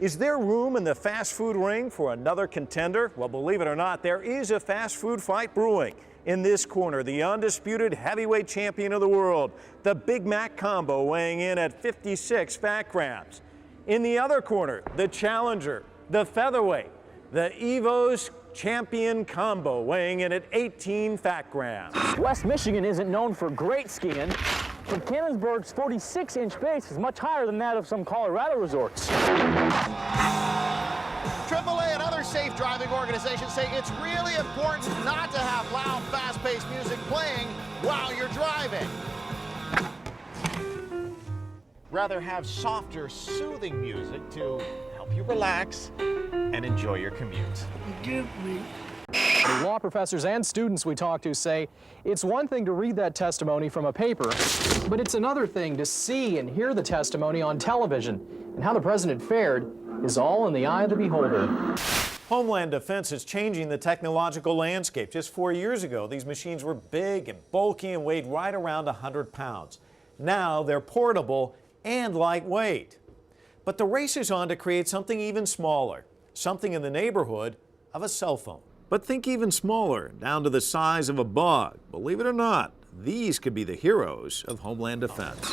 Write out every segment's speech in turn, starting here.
Is there room in the fast food ring for another contender? Well, believe it or not, there is a fast food fight brewing. In this corner, the undisputed heavyweight champion of the world, the Big Mac combo, weighing in at 56 fat grams. In the other corner, the challenger, the featherweight, the Evo's champion combo, weighing in at 18 fat grams. West Michigan isn't known for great skiing, but Cannonsburg's 46-inch base is much higher than that of some Colorado resorts. AAA and other safe driving organizations say it's really important not to have loud, fast-paced music playing while you're driving. Rather have softer, soothing music to help you relax and enjoy your commute. The law professors and students we talk to say it's one thing to read that testimony from a paper, but it's another thing to see and hear the testimony on television. And how the president fared is all in the eye of the beholder. Homeland Defense is changing the technological landscape. Just 4 years ago, these machines were big and bulky and weighed right around 100 pounds. Now they're portable and lightweight. But the race is on to create something even smaller, something in the neighborhood of a cell phone. But think even smaller, down to the size of a bug. Believe it or not, these could be the heroes of Homeland Defense.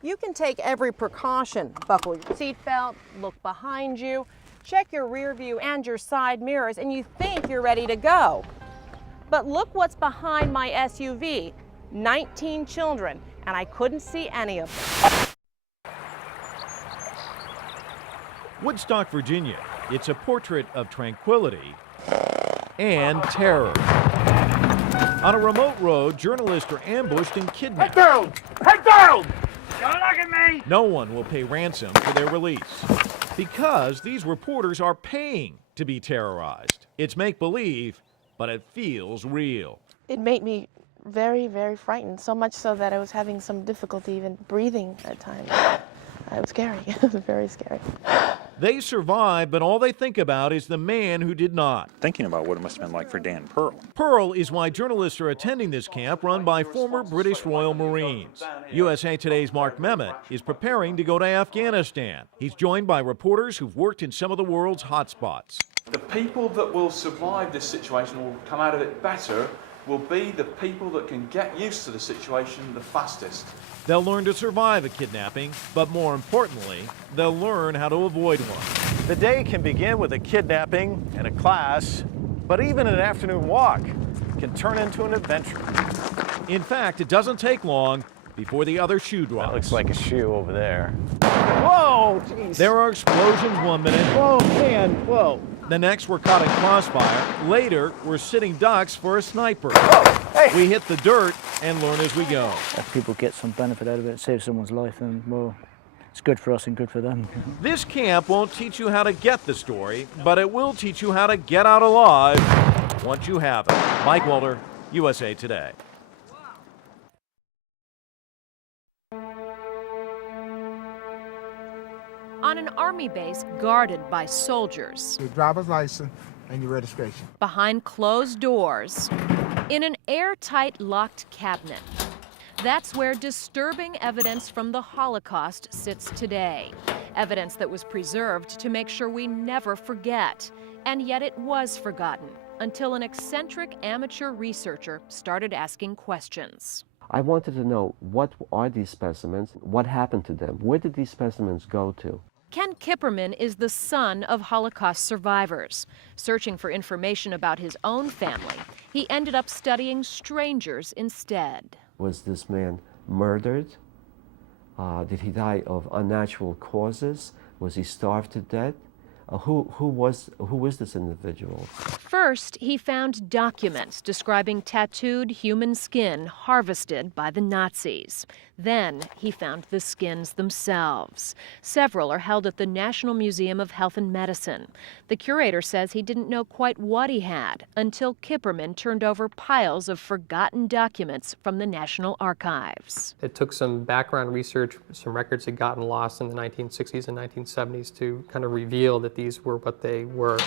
You can take every precaution. Buckle your seatbelt, look behind you, check your rear view and your side mirrors, and you think you're ready to go. But look what's behind my SUV. 19 children, and I couldn't see any of them. Woodstock, Virginia. It's a portrait of tranquility and terror. On a remote road, journalists are ambushed and kidnapped. Head down! Head down! Don't look at me! No one will pay ransom for their release because these reporters are paying to be terrorized. It's make-believe, but it feels real. It made me very, very frightened, so much so that I was having some difficulty even breathing at times. It was scary. It was very scary. They survived, but all they think about is the man who did not. Thinking about what it must have been like for Dan Pearl. Pearl is why journalists are attending this camp run by former British Royal Marines. USA Today's Mark Memmott is preparing to go to Afghanistan. He's joined by reporters who've worked in some of the world's hotspots. The people that will survive this situation or come out of it better will be the people that can get used to the situation the fastest. They'll learn to survive a kidnapping, but more importantly, they'll learn how to avoid one. The day can begin with a kidnapping and a class, but even an afternoon walk can turn into an adventure. In fact, it doesn't take long before the other shoe drops. That looks like a shoe over there. Whoa, jeez. There are explosions 1 minute. Whoa, man, whoa. The next, we're caught in crossfire. Later, we're sitting ducks for a sniper. Hey. We hit the dirt and learn as we go. If people get some benefit out of it, save someone's life, then, well, it's good for us and good for them. This camp won't teach you how to get the story, but it will teach you how to get out alive once you have it. Mike Walter, USA Today. On an army base guarded by soldiers. Your driver's license and your registration. Behind closed doors, in an airtight locked cabinet. That's where disturbing evidence from the Holocaust sits today. Evidence that was preserved to make sure we never forget. And yet it was forgotten until an eccentric amateur researcher started asking questions. I wanted to know, what are these specimens? What happened to them? Where did these specimens go to? Ken Kipperman is the son of Holocaust survivors. Searching for information about his own family, he ended up studying strangers instead. Was this man murdered? Did he die of unnatural causes? Was he starved to death? Who is this individual? First, he found documents describing tattooed human skin harvested by the Nazis. Then he found the skins themselves. Several are held at the National Museum of Health and Medicine. The curator says he didn't know quite what he had until Kipperman turned over piles of forgotten documents from the National Archives. It took some background research, some records had gotten lost in the 1960s and 1970s to kind of reveal that these were what they were.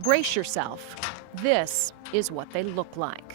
Brace yourself. This is what they look like.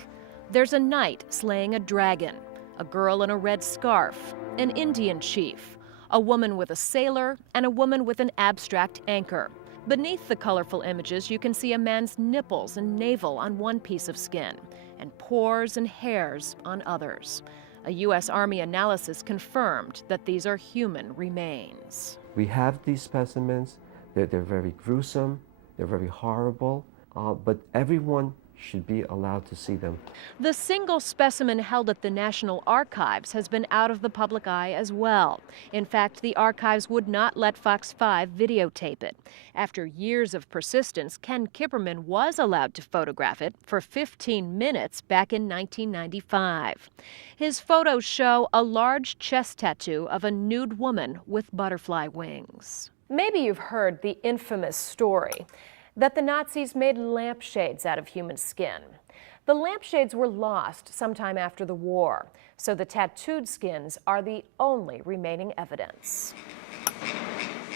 There's a knight slaying a dragon, a girl in a red scarf, an Indian chief, a woman with a sailor, and a woman with an abstract anchor. Beneath the colorful images, you can see a man's nipples and navel on one piece of skin, and pores and hairs on others. A U.S. Army analysis confirmed that these are human remains. We have these specimens. They're very gruesome, they're very horrible, but everyone should be allowed to see them. The single specimen held at the National Archives has been out of the public eye as well. In fact, the archives would not let Fox 5 videotape it. After years of persistence, Ken Kipperman was allowed to photograph it for 15 minutes back in 1995. His photos show a large chest tattoo of a nude woman with butterfly wings. Maybe you've heard the infamous story that the Nazis made lampshades out of human skin. The lampshades were lost sometime after the war, so the tattooed skins are the only remaining evidence.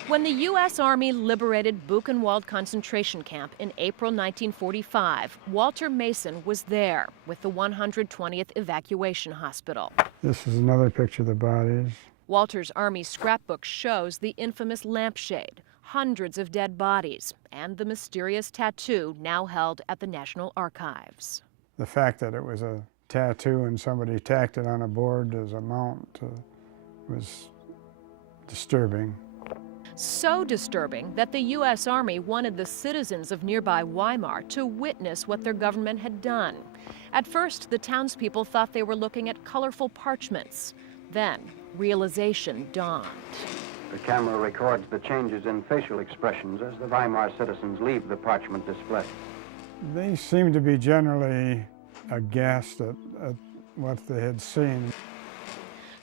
When the U.S. Army liberated Buchenwald concentration camp in April 1945, Walter Mason was there with the 120th Evacuation Hospital. This is another picture of the bodies. Walter's Army scrapbook shows the infamous lampshade, hundreds of dead bodies, and the mysterious tattoo now held at the National Archives. The fact that it was a tattoo and somebody tacked it on a board as a mount was disturbing. So disturbing that the U.S. Army wanted the citizens of nearby Weimar to witness what their government had done. At first, the townspeople thought they were looking at colorful parchments. Then, realization dawned. The camera records the changes in facial expressions as the Weimar citizens leave the parchment display. They seemed to be generally aghast at what they had seen.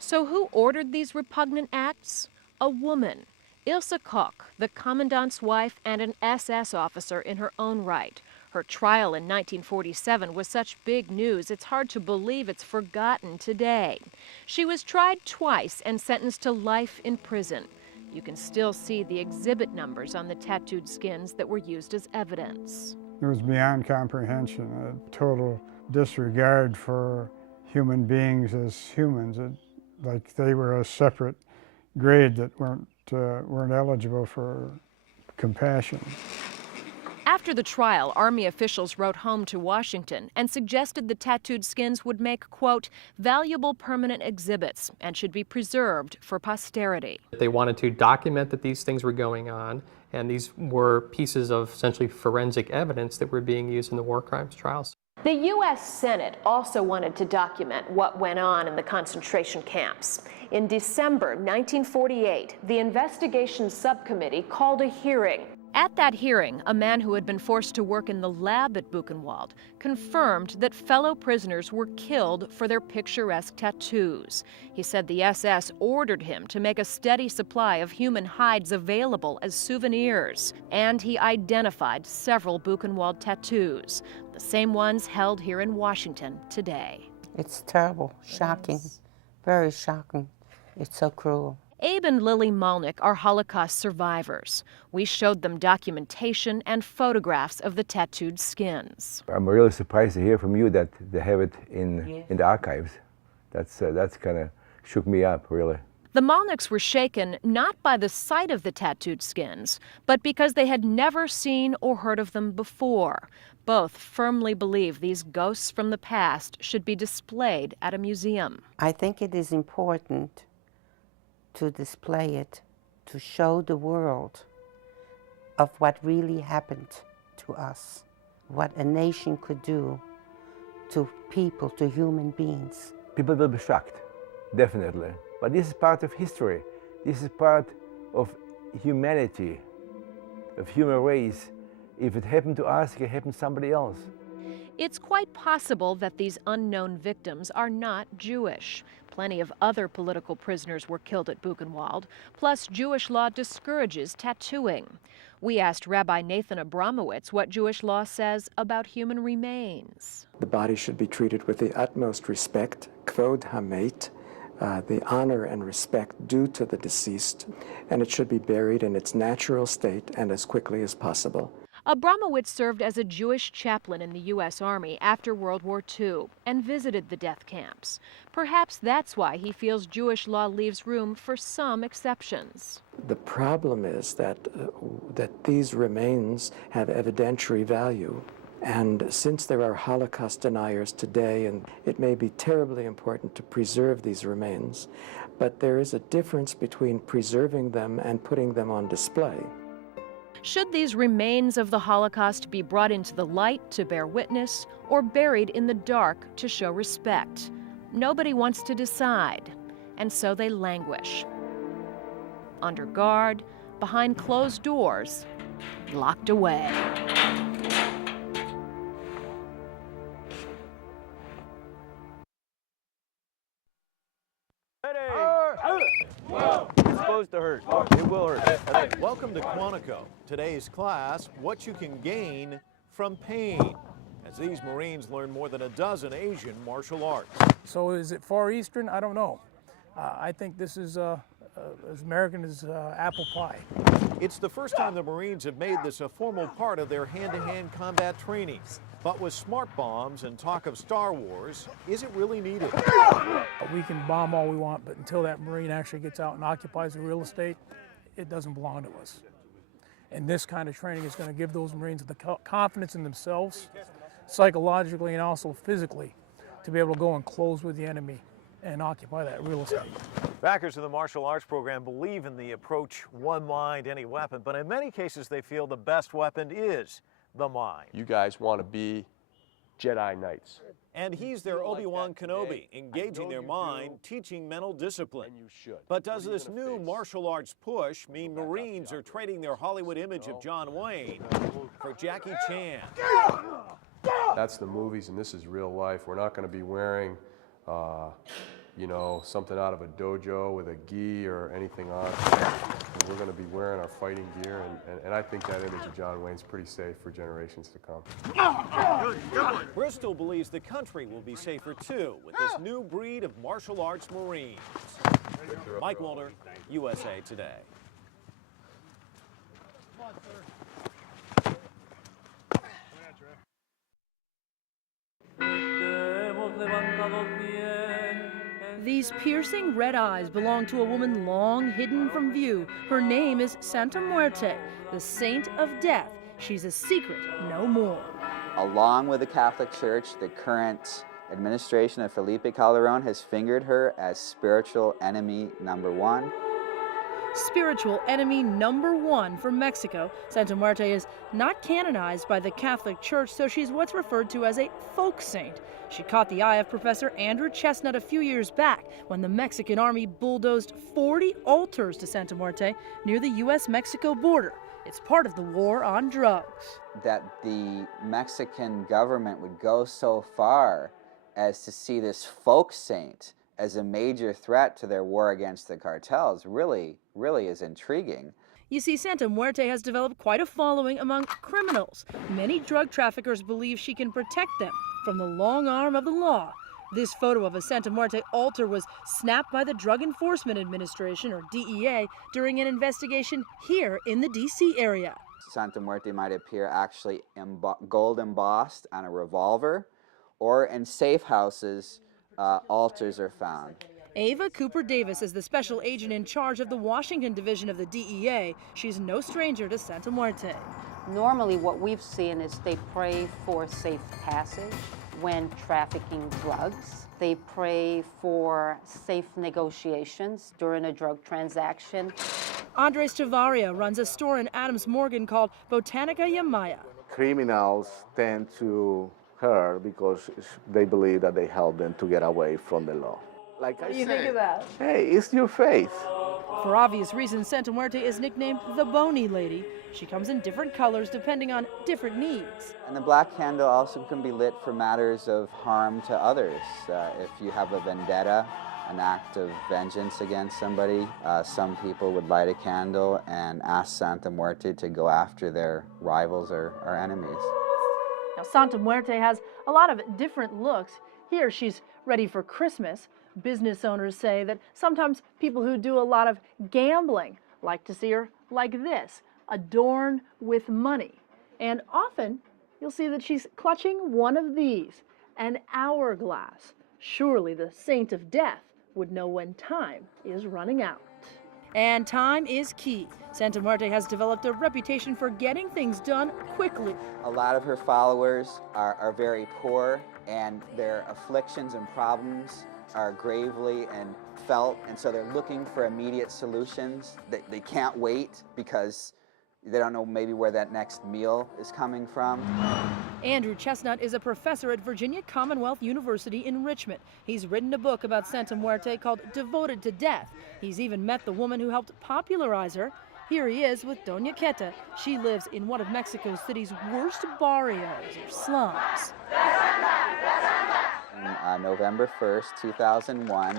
So who ordered these repugnant acts? A woman, Ilse Koch, the commandant's wife and an SS officer in her own right. Her trial in 1947 was such big news, it's hard to believe it's forgotten today. She was tried twice and sentenced to life in prison. You can still see the exhibit numbers on the tattooed skins that were used as evidence. It was beyond comprehension, a total disregard for human beings as humans, like they were a separate grade that weren't eligible for compassion. After the trial, Army officials wrote home to Washington and suggested the tattooed skins would make, quote, valuable permanent exhibits and should be preserved for posterity. They wanted to document that these things were going on, and these were pieces of essentially forensic evidence that were being used in the war crimes trials. The U.S. Senate also wanted to document what went on in the concentration camps. In December 1948, the investigation subcommittee called a hearing. At that hearing, a man who had been forced to work in the lab at Buchenwald confirmed that fellow prisoners were killed for their picturesque tattoos. He said the SS ordered him to make a steady supply of human hides available as souvenirs, and he identified several Buchenwald tattoos, the same ones held here in Washington today. It's terrible, shocking, very shocking. It's so cruel. Abe and Lily Malnick are Holocaust survivors. We showed them documentation and photographs of the tattooed skins. I'm really surprised to hear from you that they have it in the archives. That's kind of shook me up, really. The Malnicks were shaken not by the sight of the tattooed skins, but because they had never seen or heard of them before. Both firmly believe these ghosts from the past should be displayed at a museum. I think it is important to display it, to show the world of what really happened to us, what a nation could do to people, to human beings. People will be shocked, definitely. But this is part of history. This is part of humanity, of human race. If it happened to us, it can happen to somebody else. It's quite possible that these unknown victims are not Jewish. Plenty of other political prisoners were killed at Buchenwald, plus Jewish law discourages tattooing. We asked Rabbi Nathan Abramowitz what Jewish law says about human remains. The body should be treated with the utmost respect, kvod hamet, the honor and respect due to the deceased, and it should be buried in its natural state and as quickly as possible. Abramowitz served as a Jewish chaplain in the U.S. Army after World War II and visited the death camps. Perhaps that's why he feels Jewish law leaves room for some exceptions. The problem is that these remains have evidentiary value. And since there are Holocaust deniers today, and it may be terribly important to preserve these remains, but there is a difference between preserving them and putting them on display. Should these remains of the Holocaust be brought into the light to bear witness or buried in the dark to show respect? Nobody wants to decide, and so they languish. Under guard, behind closed doors, locked away. It's supposed to hurt. It will hurt. Welcome to Quantico. Today's class, what you can gain from pain, as these Marines learn more than a dozen Asian martial arts. So is it Far Eastern? I don't know. I think this is as American as apple pie. It's the first time the Marines have made this a formal part of their hand-to-hand combat training. But with smart bombs and talk of Star Wars, is it really needed? We can bomb all we want, but until that Marine actually gets out and occupies the real estate, it doesn't belong to us. And this kind of training is going to give those Marines the confidence in themselves, psychologically and also physically, to be able to go and close with the enemy and occupy that real estate. Backers of the martial arts program believe in the approach, one mind, any weapon, but in many cases they feel the best weapon is the mind. You guys want to be Jedi Knights. And he's their Obi-Wan Kenobi, engaging their mind, teaching mental discipline. But does this new martial arts push mean Marines are trading their Hollywood image of John Wayne for Jackie Chan? That's the movies, and this is real life. We're not going to be wearing, you know, something out of a dojo with a gi or anything on. We're going to be wearing our fighting gear, and I think that image of John Wayne's pretty safe for generations to come. Bristol believes the country will be safer too with this new breed of martial arts Marines. Mike Walter, USA Today. These piercing red eyes belong to a woman long hidden from view. Her name is Santa Muerte, the saint of death. She's a secret no more. Along with the Catholic Church, the current administration of Felipe Calderón has fingered her as spiritual enemy #1. Spiritual enemy #1 for Mexico. Santa Muerte is not canonized by the Catholic Church, so she's what's referred to as a folk saint. She caught the eye of Professor Andrew Chestnut a few years back when the Mexican army bulldozed 40 altars to Santa Muerte near the U.S.-Mexico border. It's part of the war on drugs. That the Mexican government would go so far as to see this folk saint as a major threat to their war against the cartels really is intriguing. You see, Santa Muerte has developed quite a following among criminals. Many drug traffickers believe she can protect them from the long arm of the law. This photo of a Santa Muerte altar was snapped by the Drug Enforcement Administration, or DEA, during an investigation here in the D.C. area. Santa Muerte might appear actually gold embossed on a revolver, or in safe houses, altars are found. Ava Cooper Davis is the special agent in charge of the Washington division of the DEA. She's no stranger to Santa Muerte. Normally what we've seen is they pray for safe passage when trafficking drugs. They pray for safe negotiations during a drug transaction. Andres Chavarria runs a store in Adams Morgan called Botanica Yamaya. Criminals tend to her because they believe that they help them to get away from the law. Like What do you think of that? Hey, it's your faith. For obvious reasons, Santa Muerte is nicknamed the Bony Lady. She comes in different colors depending on different needs. And the black candle also can be lit for matters of harm to others. If you have a vendetta, an act of vengeance against somebody, some people would light a candle and ask Santa Muerte to go after their rivals or enemies. Now, Santa Muerte has a lot of different looks. Here, she's ready for Christmas. Business owners say that sometimes people who do a lot of gambling like to see her like this, adorned with money. And often, you'll see that she's clutching one of these, an hourglass. Surely the saint of death would know when time is running out. And time is key. Santa Muerte has developed a reputation for getting things done quickly. A lot of her followers are very poor, and their afflictions and problems are gravely and felt, and so they're looking for immediate solutions. They can't wait because they don't know maybe where that next meal is coming from. Andrew Chestnut is a professor at Virginia Commonwealth University in Richmond. He's written a book about Santa Muerte called Devoted to Death. He's even met the woman who helped popularize her. Here he is with Doña Queta. She lives in one of Mexico City's worst barrios, or slums. On November 1st, 2001,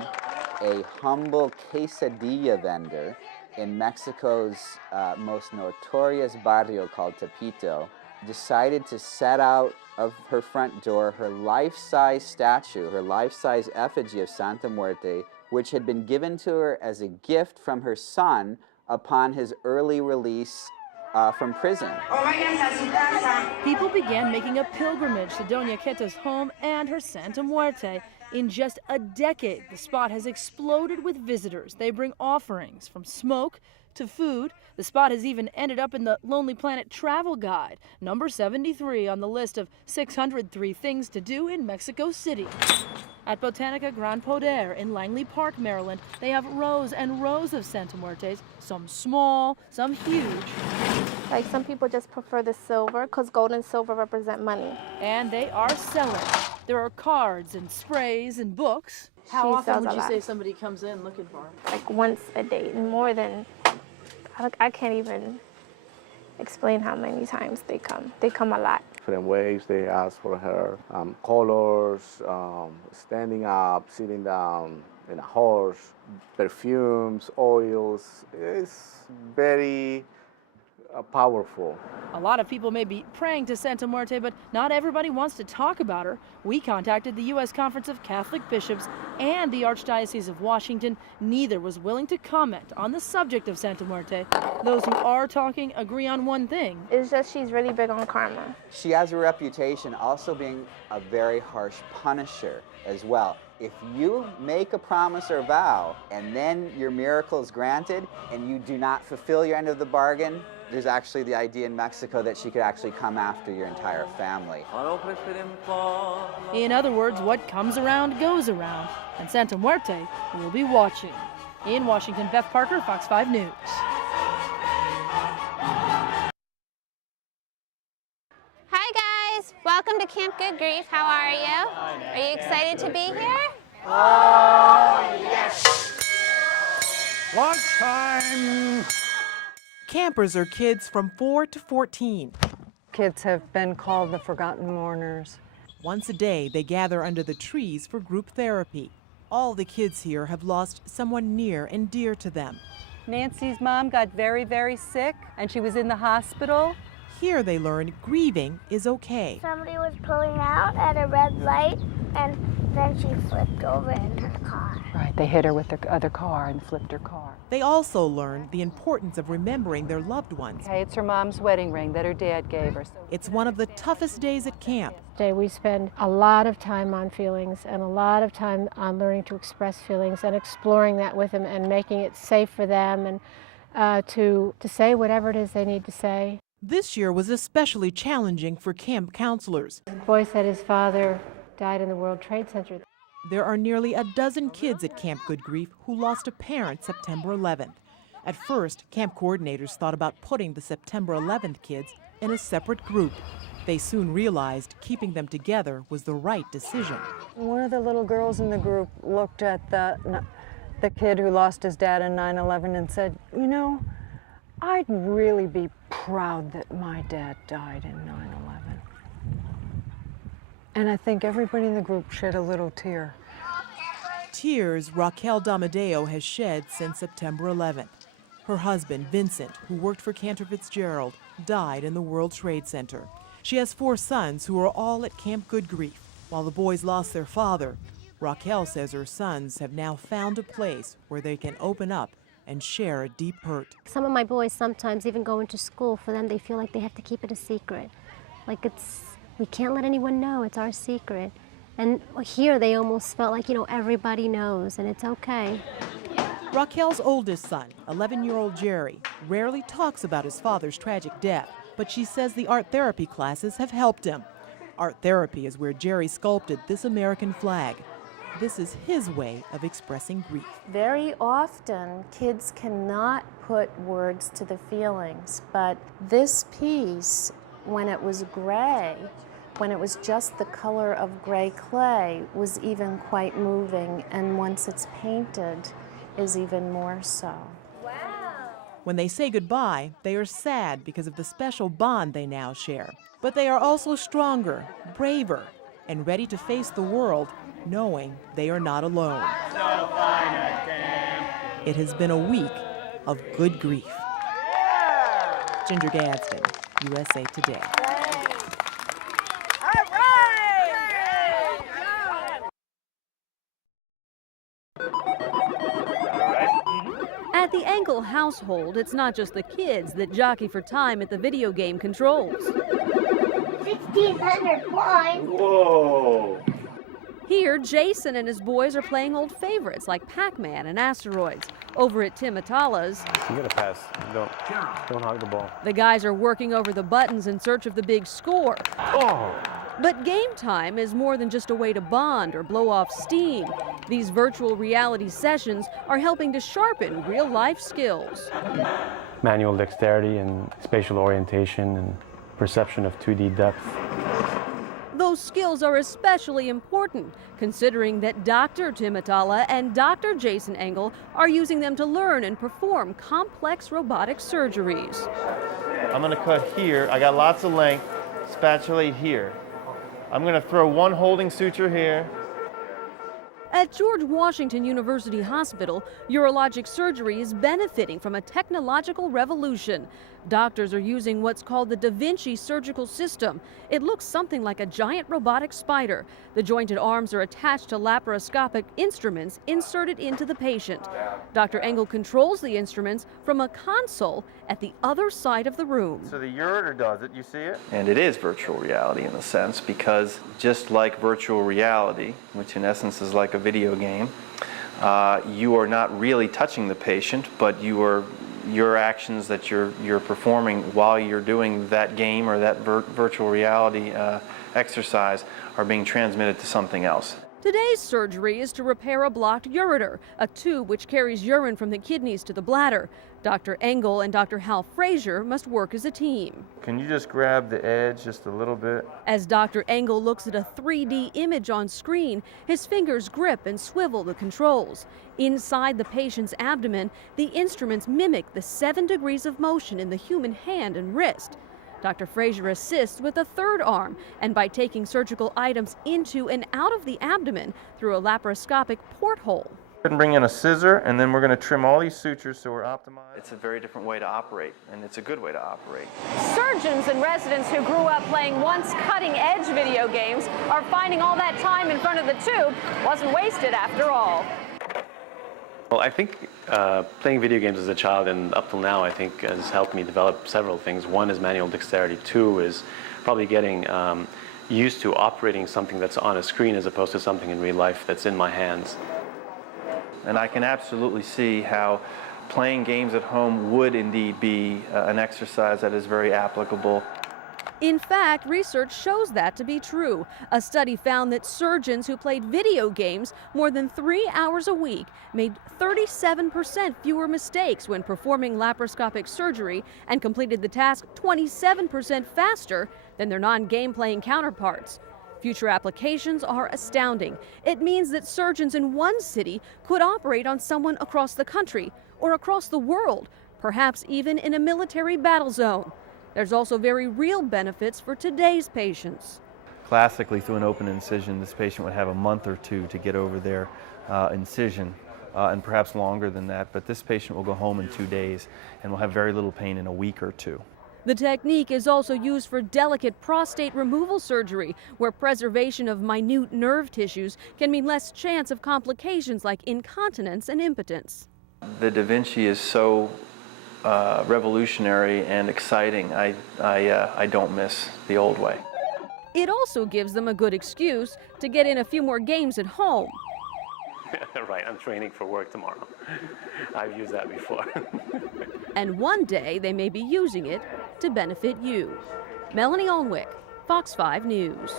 a humble quesadilla vendor in Mexico's most notorious barrio called Tepito decided to set out of her front door her life-size statue, her life-size effigy of Santa Muerte, which had been given to her as a gift from her son upon his early release from prison. People began making a pilgrimage to Doña Queta's home and her Santa Muerte. In just a decade, the spot has exploded with visitors. They bring offerings from smoke to food. The spot has even ended up in the Lonely Planet travel guide, number 73 on the list of 603 things to do in Mexico City. At Botanica Gran Poder in Langley Park, Maryland, they have rows and rows of Santa Muertes, some small, some huge. Like some people just prefer the silver because gold and silver represent money. And they are selling. There are cards and sprays and books. How She often sells would a you lot. say somebody comes in looking for them? Like once a day, more than, I can't even explain how many times they come. They come a lot. Different ways they ask for her, colors, standing up, sitting down, in a horse, perfumes, oils. It's very powerful. A lot of people may be praying to Santa Muerte, but not everybody wants to talk about her. We contacted the U.S. Conference of Catholic Bishops and the Archdiocese of Washington. Neither was willing to comment on the subject of Santa Muerte. Those who are talking agree on one thing. It's just she's really big on karma. She has a reputation also being a very harsh punisher as well. If you make a promise or vow and then your miracle is granted and you do not fulfill your end of the bargain, there's actually the idea in Mexico that she could actually come after your entire family. In other words, what comes around goes around, and Santa Muerte will be watching. In Washington, Beth Parker, Fox 5 News. Hi guys, welcome to Camp Good Grief. How are you? Are you excited to be here? Oh, yes! Lunchtime! Campers are kids from 4 to 14. Kids have been called the forgotten mourners. Once a day, they gather under the trees for group therapy. All the kids here have lost someone near and dear to them. Nancy's mom got very, very sick, and she was in the hospital. Here they learn grieving is okay. Somebody was pulling out at a red light, and then she flipped over in her car. Right, they hit her with their other car and flipped her car. They also learn the importance of remembering their loved ones. Okay, it's her mom's wedding ring that her dad gave her. It's one of the toughest days at camp. We spend a lot of time on feelings and a lot of time on learning to express feelings and exploring that with them and making it safe for them and to say whatever it is they need to say. This year was especially challenging for camp counselors. The boy said his father died in the World Trade Center. There are nearly a dozen kids at Camp Good Grief who lost a parent September 11th. At first, camp coordinators thought about putting the September 11th kids in a separate group. They soon realized keeping them together was the right decision. One of the little girls in the group looked at the kid who lost his dad in 9/11 and said, you know, I'd really be proud that my dad died in 9/11. And I think everybody in the group shed a little tear. Tears Raquel Damadeo has shed since September 11th. Her husband, Vincent, who worked for Cantor Fitzgerald, died in the World Trade Center. She has 4 sons who are all at Camp Good Grief. While the boys lost their father, Raquel says her sons have now found a place where they can open up and share a deep hurt. Some of my boys sometimes even go into school, for them they feel like they have to keep it a secret. Like we can't let anyone know, it's our secret. And here they almost felt like, everybody knows and it's okay. Raquel's oldest son, 11-year-old Jerry, rarely talks about his father's tragic death, but she says the art therapy classes have helped him. Art therapy is where Jerry sculpted this American flag. This is his way of expressing grief. Very often, kids cannot put words to the feelings, but this piece, when it was gray, when it was just the color of gray clay, was even quite moving, and once it's painted, is even more so. When they say goodbye, they are sad because of the special bond they now share. But they are also stronger, braver, and ready to face the world, knowing they are not alone. It has been a week of good grief. Ginger Gadsden, USA Today. At the Engel household, it's not just the kids that jockey for time at the video game controls. 1,600 points. Whoa. Here, Jason and his boys are playing old favorites like Pac-Man and Asteroids. Over at Tim Atala's, You gotta pass. Don't hog the ball. the guys are working over the buttons in search of the big score. Oh. But game time is more than just a way to bond or blow off steam. These virtual reality sessions are helping to sharpen real-life skills. Manual dexterity and spatial orientation and perception of 2D depth. Those skills are especially important, considering that Dr. Tim Atala and Dr. Jason Engel are using them to learn and perform complex robotic surgeries. I'm gonna cut here. I got lots of length. Spatulate here. I'm gonna throw one holding suture here. At George Washington University Hospital, urologic surgery is benefiting from a technological revolution. Doctors are using what's called the Da Vinci surgical system. It looks something like a giant robotic spider. The jointed arms are attached to laparoscopic instruments inserted into the patient. Dr. Engel controls the instruments from a console at the other side of the room. So the ureter does it, you see it? And it is virtual reality in a sense, because just like virtual reality, which in essence is like a video game, you are not really touching the patient, but your actions that you're performing while you're doing that game or that virtual reality exercise are being transmitted to something else. Today's surgery is to repair a blocked ureter, a tube which carries urine from the kidneys to the bladder. Dr. Engel and Dr. Hal Frazier must work as a team. Can you just grab the edge just a little bit? As Dr. Engel looks at a 3D image on screen, his fingers grip and swivel the controls. Inside the patient's abdomen, the instruments mimic the 7 degrees of motion in the human hand and wrist. Dr. Frazier assists with a third arm, and by taking surgical items into and out of the abdomen through a laparoscopic porthole. We're gonna bring in a scissor, and then we're gonna trim all these sutures so we're optimized. It's a very different way to operate, and it's a good way to operate. Surgeons and residents who grew up playing once cutting-edge video games are finding all that time in front of the tube wasn't wasted after all. Well, I think playing video games as a child and up till now, I think, has helped me develop several things. One is manual dexterity. Two is probably getting used to operating something that's on a screen as opposed to something in real life that's in my hands. And I can absolutely see how playing games at home would indeed be an exercise that is very applicable. In fact, research shows that to be true. A study found that surgeons who played video games more than 3 hours a week made 37% fewer mistakes when performing laparoscopic surgery and completed the task 27% faster than their non-game playing counterparts. Future applications are astounding. It means that surgeons in one city could operate on someone across the country or across the world, perhaps even in a military battle zone. There's also very real benefits for today's patients. Classically, through an open incision, this patient would have a month or two to get over their incision, and perhaps longer than that, but this patient will go home in 2 days and will have very little pain in a week or two. The technique is also used for delicate prostate removal surgery, where preservation of minute nerve tissues can mean less chance of complications like incontinence and impotence. The Da Vinci is so revolutionary and exciting. I don't miss the old way. It also gives them a good excuse to get in a few more games at home. Right, I'm training for work tomorrow. I've used that before. And one day they may be using it to benefit you. Melanie Olnwick, Fox 5 News.